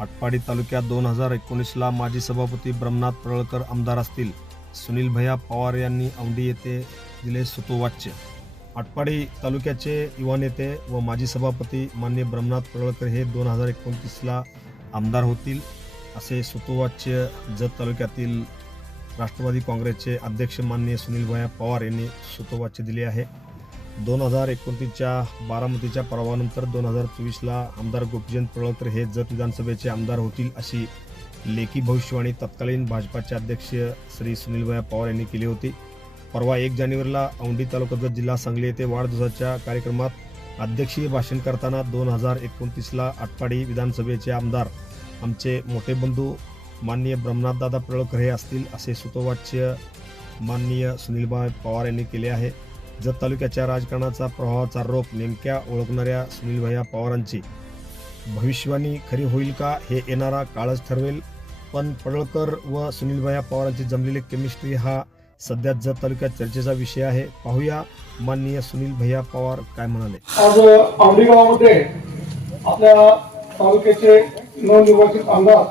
आटपाडी तालुक्यात दोन हजार एकोणीसला माजी सभापती ब्रह्मनाथ पडळकर आमदार असतील. सुनील भैया पवार यांनी औंढी येथे दिले सुतोवाच्य. आटपाडी तालुक्याचे युवा नेते व माजी सभापती मान्य ब्रह्मनाथ प्रळकर हे दोन हजार एकोणतीसला आमदार होतील असे सुतोवाच्य जत तालुक्यातील राष्ट्रवादी काँग्रेसचे अध्यक्ष माननीय सुनील भैया पवार यांनी सुतोवाच्य दिले आहे. दोन हजार एकोणतीसच्या बारामतीच्या पराभवानंतर दोन हजार चोवीसला आमदार गोपीचंद पडळकर हे जत विधानसभेचे आमदार होतील अशी लेखी भविष्यवाणी तत्कालीन भाजपाचे अध्यक्ष श्री सुनीलभाई पवार यांनी केली होती. परवा एक जानेवारीला औंढी तालुक्यात जिल्हा सांगली येथे वाढदिवसाच्या कार्यक्रमात अध्यक्षीय भाषण करताना दोन हजार एकोणतीसला आटपाडी विधानसभेचे आमदार आमचे मोठे बंधू माननीय ब्रह्मनाथदादा पडळकर हे असतील असे सुतोवाच्य माननीय सुनीलभाई पवार यांनी केले आहे. जत तालुक्याच्या राजकारणाचा प्रभावाचा रोप नेमक्या ओळखणाऱ्या सुनीलभैया पवारांची. भविष्यवाणी खरी होईल का हे येणारा काळच ठरवेल. पण पडळकर व सुनीलभैया पवारांची जमलेली केमिस्ट्री हा सध्या जत तालुक्यात चर्चेचा विषय आहे. पाहूया माननीय सुनील भैया पवार काय म्हणाले. आज आंबरी गावामध्ये आपल्या तालुक्याचे नवनिर्वाचित आमदार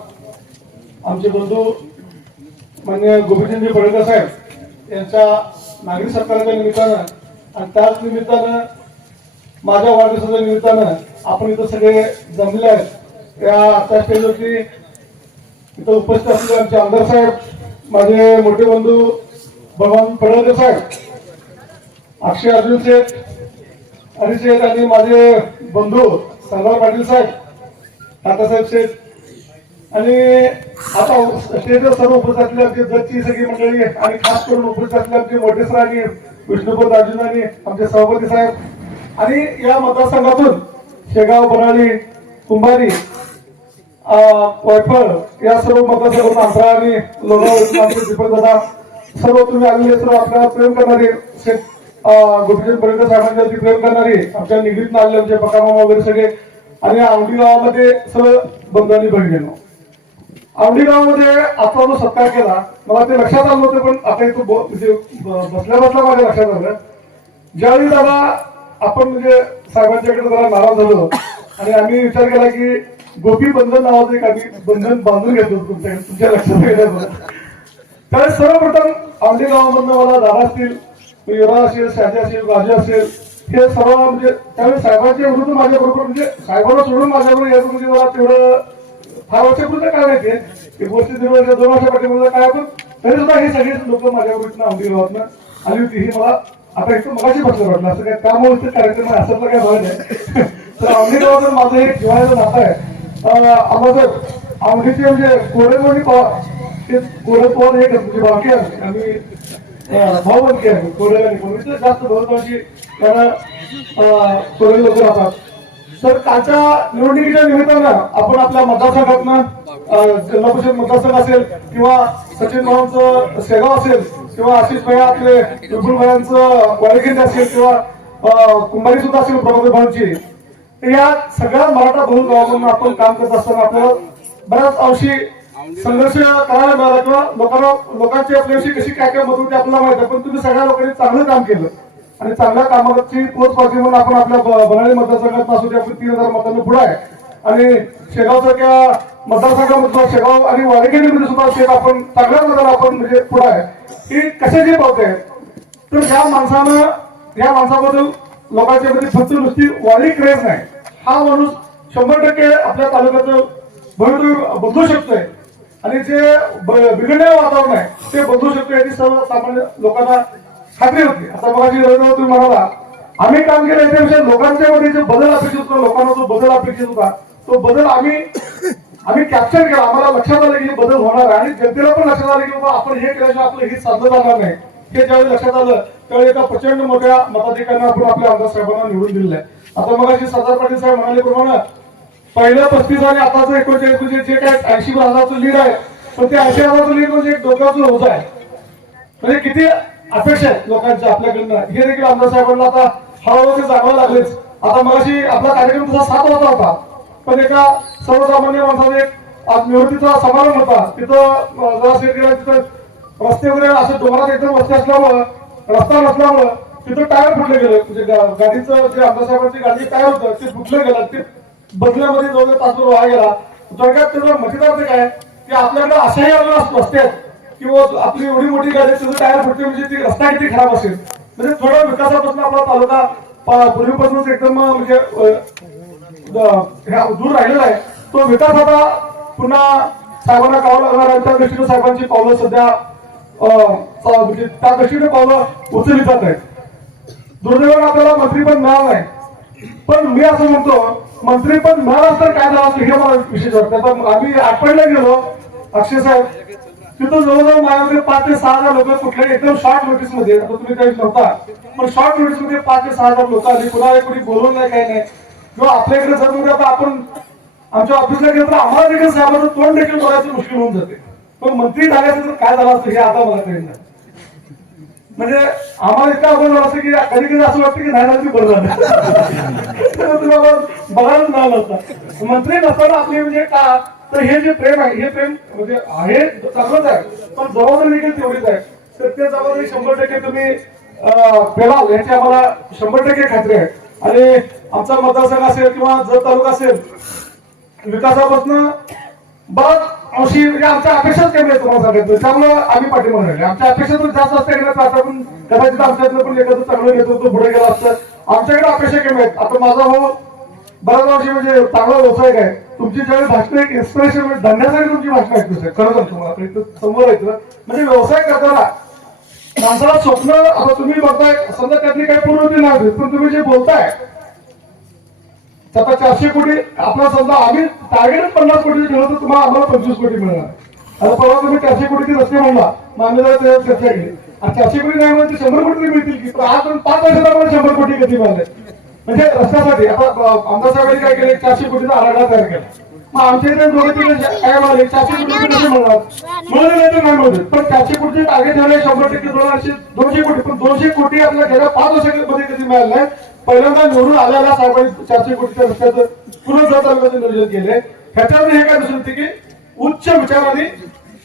आमचे बंधू मान्य गोपीचंदजी पडळकर साहेब यांच्या नागरी सरकारच्या निमित्तानं आणि त्याच निमित्तानं माझ्या वाढदिवसाच्या निमित्तानं आपण इथं सगळे जमले आहेत. या आता स्टेजवरती इथं उपस्थित असलेले आमचे आमदार साहेब माझे मोठे बंधू भगवान फडणवीस साहेब अक्षय अर्जुन शेठ हरी शेठ आणि माझे बंधू सरदार पाटील साहेब तातासाहेब शेठ. आणि आता स्टेजवर सर्व उपस्थित असलेले आमचे जगची सगळी मंडळी आणि खास करून उपस्थित असलेले आमचे मोठे सर आणि विष्णुपद अर्जुन आणि आमचे सभापती साहेब आणि या मतदारसंघातून शेगाव बनाळी कुंभारी वायफळ या सर्व मतदारसंघातून आंध्रा आणि लोणावळा आमचे दादा सर्व तुम्ही आलेले सर्व आपल्याला प्रेम करणारे गोपीचंद पर्यंत साहेबांच्यावरती प्रेम करणारे आमच्या निगडीत आलेले आमचे पकामामा वगैरे सगळे आणि आवडी गावामध्ये सर्व बंधू बहिणींनो आवडी गावामध्ये आता जो सत्कार केला मला ते लक्षात आलं होतं पण आता इथं म्हणजे बसल्या बसल्या माझ्या लक्षात आलं. ज्यावेळी दादा आपण म्हणजे साहेबांच्याकडे जरा नाराज झालो आणि आम्ही विचार केला की गोपी बंधन नावाचं एक आम्ही बंधन बांधून घेतो तुमच्या तुमच्या लक्षात येण्याचं त्यावेळेस सर्वप्रथम आवडी गावामधनं मला दादा असतील युवराज असेल शाजी असेल राजा असेल हे सर्व म्हणजे त्यावेळी साहेबांच्या विरुद्ध माझ्याबरोबर म्हणजे साहेबांना सोडून माझ्याबरोबर यायचं म्हणजे मला तेवढं फार वर्षापूर्वी काय माहितीये की वर्ष दीड वर्ष दोन वर्षा पाठीमध्ये काय आपण? तरी सुद्धा हे सगळे लोक माझ्या माझ्याबरोबर आवडी गावातनं आली होती. ही मला आता इथं मगाशी बसलं वाटलं. असं काय त्यामुळे इथं कार्यक्रम आहे असं काय भाग नाही तर आवडी गावातून माझं एक जिव्हाळ्याचं नातं आहे. अं, आम्हाला आवडीचे म्हणजे कोरेमोडी पवार ते कोरे पवार एक म्हणजे बाकी आहे. आम्ही भाऊ बनके आहे. कोरेला नाही कोणी जास्त भाऊ त्यांना कोरे लोक राहतात. तर कालच्या निवडणुकीच्या निमित्तानं आपण आपल्या मतदारसंघातनं जिल्हा परिषद मतदारसंघ असेल किंवा सचिन भावांचं शेगाव असेल किंवा आशिष भैया आपले विपुल भयांचं वाळखिंड असेल किंवा कुंभारी सुद्धा असेल प्रभाकर भावांची या सगळ्या मराठा बहुल गावामधून आपण काम करत असताना आपल्याला बऱ्याच अंशी संघर्ष करायला मिळाला किंवा लोकांना लोकांची आपल्याविषयी कशी काय काय मत होती आपल्याला माहिती पण तुम्ही सगळ्या लोकांनी चांगलं काम केलं. आणि चांगल्या कामाची पोचपावती म्हणून आपण आपल्या ब- बनाळी मतदारसंघात असू दे आपण तीन हजार मतांनी पुढे आहे. आणि शेगावसारख्या मतदारसंघामध्ये शेगाव आणि वाडेकेरीमध्ये सुद्धा शेत आपण चांगल्या मताला आपण म्हणजे पुढे आहे. की कशाची पावते तर ह्या माणसानं या माणसाबद्दल लोकांच्या मध्ये फक्त नुसती वाली क्रेज नाही. हा माणूस शंभर टक्के आपल्या तालुक्याचं भवितव्य बदलू शकतोय. आणि जे बिघडलेलं वातावरण आहे ते बदलू शकतोय. याची सर्वसामान्य लोकांना खात्री होती. आता मग रवींद्र तुम्ही म्हणाला आम्ही काम केलं याच्यापेक्षा लोकांच्या मध्ये जे बदल अपेक्षित होता लोकांना जो बदल अपेक्षित होता तो बदल आम्ही आम्ही कॅप्चर केला. आम्हाला लक्षात आलं की बदल होणार आहे आणि जनतेला पण लक्षात आलं की बाबा आपण हे केल्याशिवाय आपलं हित साधलं जाणार नाही. हे ज्यावेळी लक्षात आलं त्यावेळी एका प्रचंड मोठ्या मताधिकाऱ्यांना आपण आपल्या आमदार साहेबांना निवडून दिलेलं आहे. आता मग सरदार पाटील साहेब म्हणाल्याप्रमाणे पहिलं पस्तीस आणि आताचं एकोणचाळीस म्हणजे जे काय ऐंशी हजाराचं लीड आहे पण ते ऐंशी हजाराचं लीड म्हणजे एक डोक्याचं होत आहे. म्हणजे किती अपेक्षा आहेत लोकांच्या आपल्याकडनं. हे देखील आमदार साहेबांना आता हळूहळू ते लागलेच. आता मगाशी आपला कार्यक्रम तसा सात वाजता होता. पण एका सर्वसामान्य माणसाने आज निवृत्तीचा समारंभ होता. तिथं जरा शेतकऱ्या तिथं रस्ते वगैरे असं डोंगरात एकदम रस्ते असल्यामुळं रस्ता नसल्यामुळं तिथं टायर फुटलं गेलं. म्हणजे गाडीचं जे आमदार साहेबांची गाडी टायर होतं ते फुटलं गेलं. ते बदल्यामध्ये जवळजवळ तासभर व्हायला गेला. थोडक्यात त्याचा मतदार काय की आपल्याकडे अशाही रस्ते आहेत. किंवा आपली एवढी मोठी गाडी सगळं त्याचं टायर फुटते म्हणजे ती रस्ता किती खराब असेल. म्हणजे थोडा विकासापासून आपला तालुका पूर्वीपासूनच एकदम म्हणजे दूर राहिलेला आहे. तो विकास आता पुन्हा साहेबांना कावं लागणार आहे त्या दृष्टीने साहेबांची पावलं सध्या म्हणजे त्या दृष्टीने पावलं उचलली जात आहेत. दुर्दैवाने आपल्याला मंत्री पण मिळाला नाही. पण मी असं म्हणतो मंत्री पण मिळाला तर काय झालं असतं हे मला विशेष वाटतं. आम्ही आठवड्याला गेलो अक्षय साहेब तिथं जवळजवळ माझ्याकडे पाच ते सहा हजार लोक कुठल्याही एकदम शॉर्ट नोटीसमध्ये. आता तुम्ही काही नव्हता. पण शॉर्ट नोटीसमध्ये पाच ते सहा हजार लोक आली. कुणाला कोणी बोलवलं नाही काही नाही. किंवा आपल्याकडे जर म्हणजे आपण आमच्या ऑफिसला गेलं तर आम्हाला देखील साहेबांचं तोंड देखील बघायचं मुश्किल होऊन जाते. पण मंत्री झाल्याचं तर काय झालं असतं हे आता मला कळलं म्हणजे आम्हाला इतका अवघड झालं असतं की कधी कधी असं वाटतं की नाही झालं बरं झालं तुला बघ- मिळालं होतं मंत्री नसताना आपली म्हणजे का तर हे जे प्रेम आहे हे प्रेम म्हणजे आहे चांगलंच आहे. पण जबाबदारी देखील तेवढीच आहे. तर ते जबाबदारी शंभर टक्के तुम्ही अं, पेलाल याची आम्हाला शंभर टक्के खात्री आहे. आणि आमचा मतदारसंघ असेल किंवा जत तालुका असेल विकासापासून बरं अंशी म्हणजे आमच्या अपेक्षाच कमी आहे तुम्हाला सांगितलं त्यामुळे आम्ही पाठिंबा राहिले. आमच्या अपेक्षा जास्त असते तर आता पण कदाचित आमच्यातलं पण एखादं चांगलं नेतृत्व पुढे गेलं असतं. आमच्याकडे अपेक्षा कमी आहेत? आता माझा भाऊ बऱ्याच वर्षी म्हणजे चांगला व्यवसाय आहे. तुमची ज्यावेळी भाषण एक इन्स्पिरेशन म्हणजे धंद्यासाठी तुमची भाषण ऐकतो सर? खरं तर तुम्हाला इथं समोर ऐकलं म्हणजे व्यवसाय करताना माणसाला स्वप्न आता तुम्ही बघताय समजा त्यातली काही पूर्वती नाही पण तुम्ही जे बोलताय आता चारशे कोटी आपला समजा आम्ही टार्गेट पन्नास कोटी केलं तर तुम्हाला आम्हाला पंचवीस कोटी मिळणार. आता परवा तुम्ही चारशे कोटीची रस्ते म्हणला मग त्याच्यावर चर्चा केली. आणि चारशे कोटी नाही म्हणजे शंभर कोटी मिळतील की आज पाच वर्षात आपण शंभर कोटी कधी मिळाले? म्हणजे रस्त्यासाठी आता आमदार साहेबांनी काय केले? चारशे कोटीचा आराखडा तयार केला. मग आमच्या इथे दोघे तिथे काय म्हणाले? चारशे कोटी रुपये कसे मिळणार? मिळाले नाही तर नाही मिळत पण चारशे कोटीचे टार्गेट ठेवले शंभर टक्के दोनशे दोनशे कोटी. पण दोनशे कोटी आपल्या गेल्या पाच वर्षामध्ये कधी मिळालं नाही पहिल्यांदा निवडून आलेल्या साहेबांनी चारशे कोटीच्या रस्त्याचं पुनर्जात तालुक्याचं नियोजन केले. ह्याच्यावर हे काय दिसून की उच्च विचाराने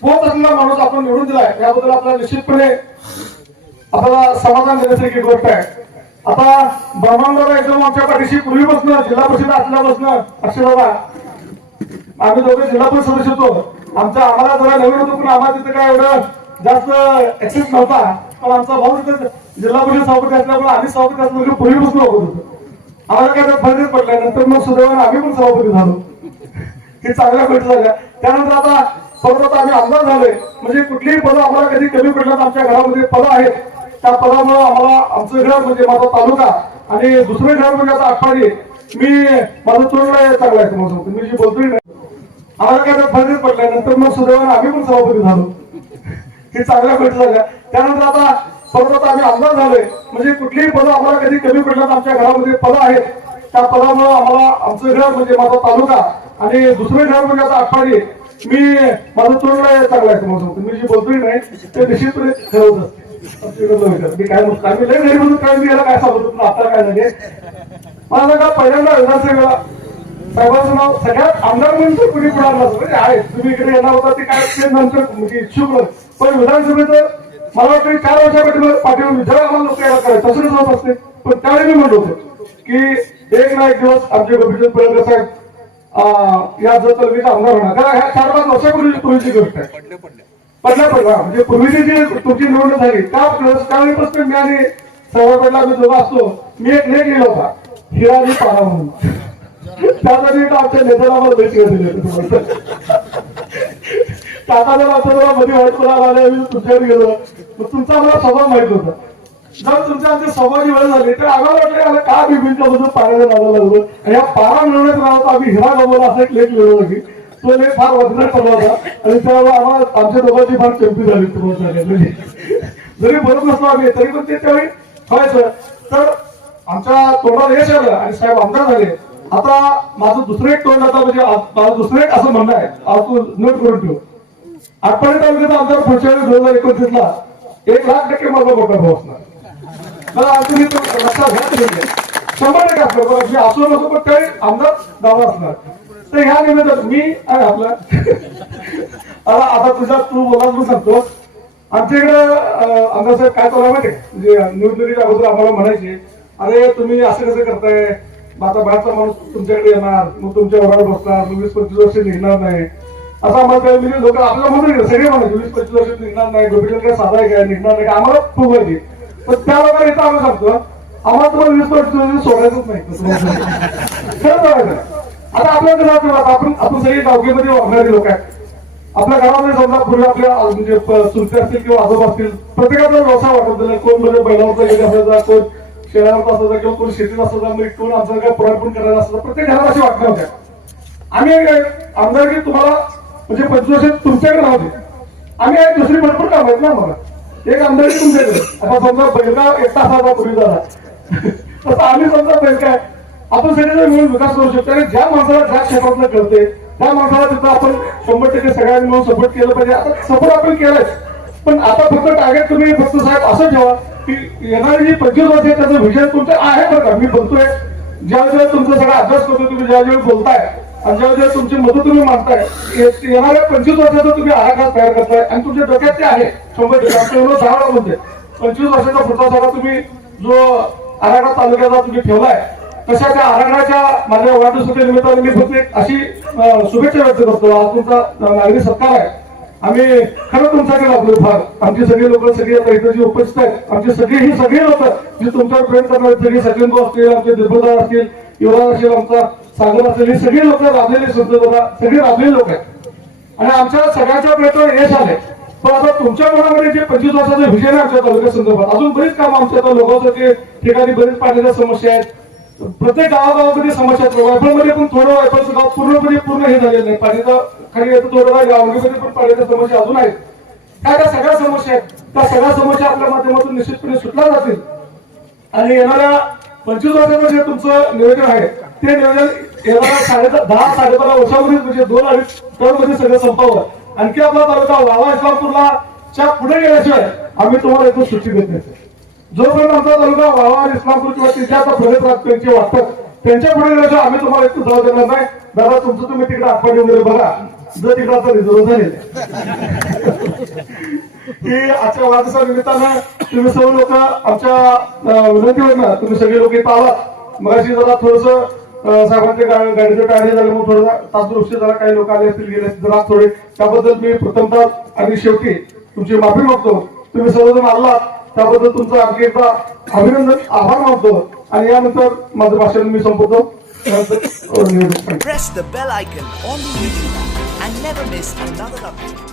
होत असलेला माणूस आपण निवडून दिलाय. याबद्दल आपल्याला निश्चितपणे आपल्याला समाधान देण्यासारखी गोष्ट आहे. आता ब्रह्मांडाला एकदम आमच्या पाठीशी पूर्वीपासून जिल्हा परिषद असल्यापासून अक्षरदादा आम्ही दोघे जिल्हा परिषद सदस्य होतो. आमचा आम्हाला जरा नवीन होतो पण आम्हाला तिथे काय एवढं जास्त ऍक्सेस नव्हता. पण आमचा भाऊ तिथे जिल्हा परिषद सभापती असल्यामुळे आम्ही सभापती असल्यामुळे पूर्वीपासून बघत होतो. आम्हाला काय त्यात फरकच पडला नंतर मग सुदैवाने आम्ही पण सभापती झालो. हे चांगल्या गोष्टी झाल्या. त्यानंतर आता परत आता आम्ही आमदार झालोय. म्हणजे कुठलीही पदं आम्हाला कधी कमी पडल्यात आमच्या घरामध्ये. पदं आहेत. त्या पदामुळे आम्हाला आमचं घर म्हणजे माझा तालुका आणि दुसरं घर म्हणजे आता आठवडी. मी माझं तोंड चांगलं आहे तुम्हाला सांगतो मी जी बोलतोय ना आम्हाला काय त्यात फरकच पडलाय. नंतर मग सुदैवाने आम्ही पण सभापती झालो. हे चांगल्या भेट झाल्या. त्यानंतर आता परत आता आम्ही आमदार झालोय. म्हणजे कुठलीही पदं आम्हाला कधी कमी पडल्यात आमच्या घरामध्ये पदं आहेत. त्या पदामुळे आम्हाला आमचं घर म्हणजे माझा तालुका आणि दुसरं घर म्हणजे आता आठवडी. मी माझं तोंड चांगलं आहे तुम्हाला सांगतो मी जी बोलतोय नाही ते निश्चितपणे ठरवत असते मी काय म्हणतो आम्ही लय घरी म्हणून काय मी याला काय सांगतो पण आता काय झाले? मला का पहिल्यांदा विधानसभेला साहेबांचं नाव सगळ्यात आमदार म्हणून तर कुणी पुढे नसतं म्हणजे आहे तुम्ही इकडे येणार होता ते काय ते नंतर म्हणजे इच्छुक पण विधानसभेचं मला वाटतं चार वर्षापाठी पाठीवर जेव्हा आम्हाला लोक यायला करायचं. तसंच होत असते. पण त्यावेळी मी म्हणलो होतो की एक ना एक दिवस आमचे गोपीचंद पर्यंत साहेब या जर तर आमदार होणार. कारण ह्या चार पाच वर्षापूर्वी पूर्वीची गोष्ट आहे. पडला पडला म्हणजे पूर्वीची जी तुमची निवडणूक झाली त्या त्यावेळीपासून मी आणि सर्वांकडला आम्ही दोघं असतो. मी एक लेख लिहिला होता हिराजी पारा म्हणून. त्यासाठी आमच्या नेत्याला मला भेट घेतली होती काका मध्ये वाईट कोणाला आले मी तुमच्याकडे गेलो. मग तुमचा मला स्वभाव माहीत होता. जर तुमच्या आमच्या स्वभावाची वेळ झाली तर आम्हाला वाटलं याला का बिबिनच्या बद्दल पाण्याला लावायला लागलो? आणि या पारा मिळवण्यात राहतो आम्ही हिरा गमवला असा एक लेख लिहिला की तो लेख फार वजनात ठरला होता आणि त्यावेळेला आम्हाला आमच्या दोघांची फार चमकी झाली तुम्हाला सांगितलं जरी बोलत नसलो आम्ही तरी पण ते त्यावेळी व्हायचं तर आमच्या तोंडाला यश आलं आणि साहेब आमदार झाले. आता माझं दुसरं एक तोंड आता म्हणजे माझं दुसरं एक असं म्हणणं आहे. आज तू नोट करून ठेव. आठवडे तालुक्याचा आमदार पुढच्या वेळी दोन हजार एकोणतीस ला एक लाख टक्के माझा मोठा भाऊ असणार. मला आज तुम्ही लक्षात घ्या शंभर टक्के असणार. बरं मी असो नको पण काही आमदार दावा असणार. तर ह्या निमित्त मी आपला आता तुझा तू बोला म्हणून सांगतो. आमच्याकडे आमदार साहेब काय चालू आहे माहिती म्हणजे निवडणुकीच्या अगोदर आम्हाला म्हणायचे अरे तुम्ही असं कसं करताय? मग आता बाहेरचा माणूस तुमच्याकडे येणार मग तुमच्या वरावर बसणार मग वीस पंचवीस वर्ष निघणार नाही. असं आम्हाला काही म्हणजे लोक आपल्याला म्हणून सगळे म्हणायचे वीस पंचवीस वर्ष निघणार नाही गोपीचंद काय साधा आहे काय? निघणार नाही. का? आम्हाला फुगायची पण त्या लोकांना इथं आम्ही सांगतो आम्हाला तुम्हाला वीस पंचवीस वर्ष सोडायचंच नाही. खरं बघायचं आता आपल्या घरात आपण आपण सगळी गावकीमध्ये वागणारी लोक आहेत. आपल्या गावामध्ये समजा पूर्वी आपल्या म्हणजे सुरते असतील किंवा आजोबा असतील प्रत्येकाचा व्यवसाय वाटत दिला कोण म्हणजे बैलावरचा गेले असायचा कोण शेळ्यावरचा असायचा किंवा कोण शेतीत असायचा मग कोण आमचं काय पुराणपण करायला असायचा प्रत्येक घराला अशी वाटणं होत्या आम्ही आमदार की तुम्हाला म्हणजे पंचवीस वर्ष तुमच्याकडे राहते आम्ही एक दुसरी भरपूर काम आहेत ना मला एक आमदारकी तुमच्याकडे. आता समजा बैलगाव एक तासाचा पूर्वी झाला. तसं आम्ही समजा बैल काय आपण सगळेजण मिळून विकास करू शकतो. आणि ज्या माणसाला ज्या क्षेत्रातलं कळते त्या माणसाला तिथं आपण शंभर टक्के सगळ्यांनी मिळून सपोर्ट केलं पाहिजे. आता सपोर्ट आपण केलाच. पण आता फक्त टार्गेट तुम्ही फक्त साहेब असं ठेवा की येणारी जी पंचवीस वर्ष आहे, त्याचं विजय तुमचं आहे बरं का. मी बोलतोय ज्या वेळेला तुमचा सगळा अभ्यास करतो तुम्ही ज्या वेळेला बोलताय आणि ज्या वेळेला तुमची मदत तुम्ही मागताय येणाऱ्या पंचवीस वर्षाचा तुम्ही आराखडा तयार करताय आणि तुमच्या डोक्यात ते आहे शंभर टक्के आमच्या एवढं दहा वेळा पंचवीस वर्षाचा पुढचा सगळा तुम्ही जो आराखडा तालुक्याचा तुम्ही ठेवलाय तशा त्या आरंगाच्या माझ्या वाढदिवसाच्या निमित्ताने मी फक्त एक अशी शुभेच्छा व्यक्त करतो. आज तुमचा नागरी सत्कार आहे. आम्ही खरं तुमच्याकडे लागलो फार आमची सगळी लोक सगळी आता इथं जी उपस्थित आहेत आमची सगळी ही सगळी लोक जी तुमच्यावर प्रेम करणारे सगळी सचिन भाऊ असतील आमचे दिलबरदार असतील युवराज असेल आमचा सागर असेल ही सगळी लोक राबलेली संत सगळी राबलेली लोक आहेत. आणि आमच्या सगळ्यांच्या प्रयत्नावर यश आले पण आता तुमच्या मनामध्ये जे पंचवीस वर्षाचं विजय आहे आमच्या तालुक्या संदर्भात अजून बरीच कामं आमच्या आता लोकांसाठी ठिकाणी बरीच पाण्याच्या समस्या आहेत. प्रत्येक गावागावामध्ये समस्या वायफळमध्ये पण थोडं वायफळचं गाव पूर्णपणे पूर्ण हे झालेलं नाही. पाण्याचा खाली येतं थोडं गाव. गावडीमध्ये पण पाण्याच्या समस्या अजून आहेत. त्या त्या सगळ्या समस्या आहेत त्या सगळ्या समस्या आपल्या माध्यमातून निश्चितपणे सुटल्या जातील. आणि येणाऱ्या पंचवीस वर्षाचं जे तुमचं नियोजन आहे ते नियोजन येणाऱ्या साडे दहा साडेबारा वर्षामध्ये म्हणजे दोन अडीच टर्ममध्ये सगळं संपावं. आणखी आपला तालुका वावा इस्लामपूरला च्या पुढे गेल्याशिवाय आम्ही तुम्हाला इथून सुट्टी देत नाही. जोपर्यंत आमचा तालुका वावा इस्लामपूर किंवा तिथे आता प्रगत त्यांचे वाटतात त्यांच्या पुढे गेल्याशिवाय आम्ही तुम्हाला इथं जाऊ देणार नाही. दादा तुमचं तुम्ही तिकडे आठवडी वगैरे बघा. जर तिकडे आता रिझर्व झालेलं की आजच्या वाढदिवसा निमित्तानं तुम्ही सर्व लोक आमच्या विनंतीवर ना तुम्ही सगळे लोक इथं आलात. मगाशी जरा थोडस साहेबांच्या गाडीचं टायर झालं मग थोडं तास जरा काही लोक आले असतील गेले असतील जरा थोडे. त्याबद्दल मी प्रथमतः आणि शेवटी तुमची माफी मागतो. तुम्ही सर्वजण आलात. त्याबद्दल तुमचं आणखी एकदा अभिनंदन आभार मानतो आणि यानंतर माझं भाषण मी संपवतो. Press the bell icon on the YouTube and never miss another update.